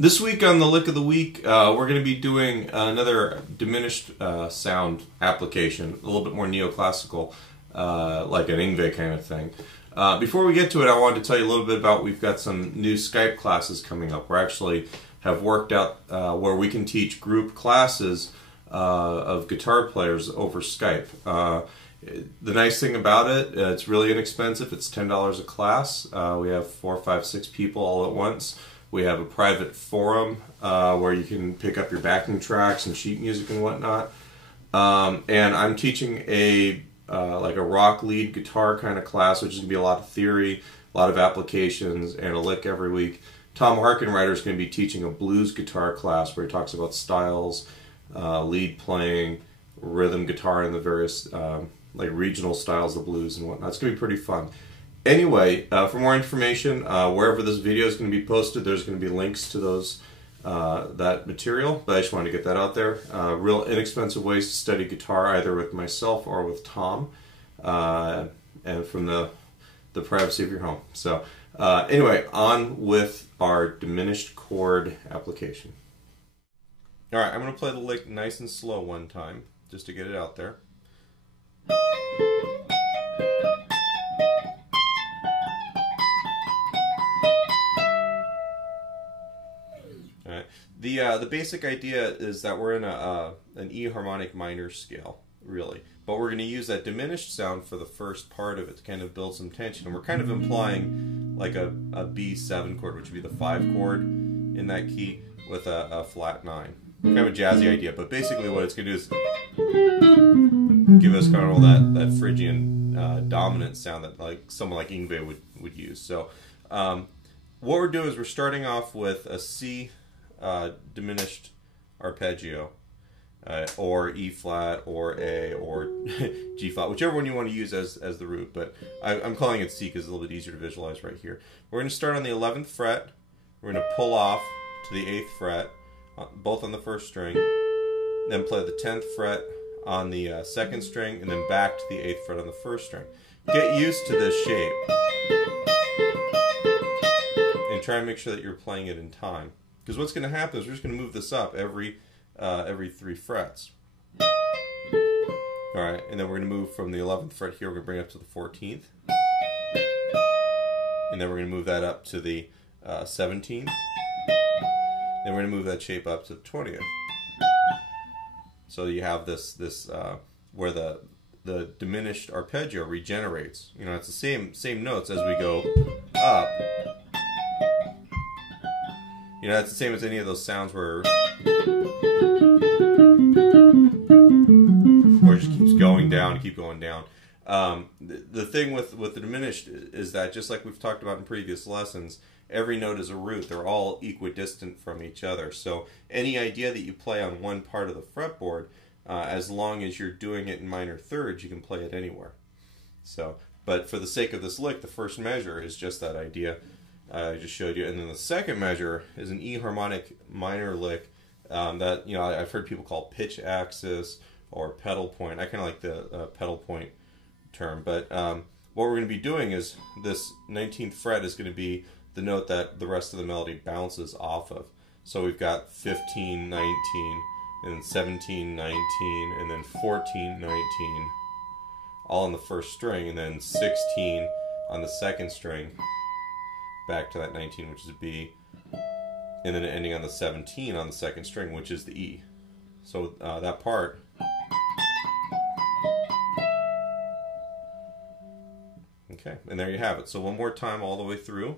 This week on the Lick of the Week, we're going to be doing another diminished sound application, a little bit more neoclassical, like an Yngwie kind of thing. Before we get to it, I wanted to tell you a little bit about we've got some new Skype classes coming up. We actually have worked out where we can teach group classes of guitar players over Skype. The nice thing about it, it's really inexpensive. It's $10 a class. We have 4, 5, 6 people all at once. We have a private forum where you can pick up your backing tracks and sheet music and whatnot. And I'm teaching like a rock lead guitar kind of class, which is going to be a lot of theory, a lot of applications, and a lick every week. Tom Harkenreiter is going to be teaching a blues guitar class where he talks about styles, lead playing, rhythm guitar, and the various like regional styles of blues and whatnot. It's going to be pretty fun. Anyway, for more information, wherever this video is going to be posted, there's going to be links to those that material, but I just wanted to get that out there. Real inexpensive ways to study guitar, either with myself or with Tom, and from the privacy of your home. So anyway, on with our diminished chord application. Alright, I'm going to play the lick nice and slow one time, just to get it out there. The basic idea is that we're in an E harmonic minor scale, really. But we're going to use that diminished sound for the first part of it to kind of build some tension. And we're kind of implying like a B7 chord, which would be the 5 chord in that key, with a flat 9. Kind of a jazzy idea, but basically what it's going to do is give us kind of all that Phrygian dominant sound that like someone like Yngwie would use. So what we're doing is we're starting off with a C diminished arpeggio, or E flat, or A, or G flat, whichever one you want to use as the root, but I'm calling it C because it's a little bit easier to visualize right here. We're going to start on the 11th fret, we're going to pull off to the 8th fret, both on the first string, then play the 10th fret on the 2nd string, and then back to the 8th fret on the 1st string. Get used to this shape, and try and make sure that you're playing it in time. Because what's going to happen is we're just going to move this up every 3 frets. Alright, and then we're going to move from the 11th fret here, we're going to bring it up to the 14th. And then we're going to move that up to the 17th. Then we're going to move that shape up to the 20th. So you have this where the diminished arpeggio regenerates. You know, it's the same notes as we go up. You know, it's the same as any of those sounds where it just keeps going down, keep going down. The thing with the diminished is that, just like we've talked about in previous lessons, every note is a root. They're all equidistant from each other. So any idea that you play on one part of the fretboard, as long as you're doing it in minor thirds, you can play it anywhere. So, but for the sake of this lick, the first measure is just that idea I just showed you, and then the second measure is an E harmonic minor lick that, you know, I've heard people call pitch axis or pedal point. I kind of like the pedal point term, but what we're going to be doing is this 19th fret is going to be the note that the rest of the melody bounces off of. So we've got 15, 19, and then 17, 19, and then 14, 19, all on the first string, and then 16 on the second string, back to that 19, which is a B, and then ending on the 17 on the second string, which is the E. So that part. Okay, and there you have it. So one more time all the way through.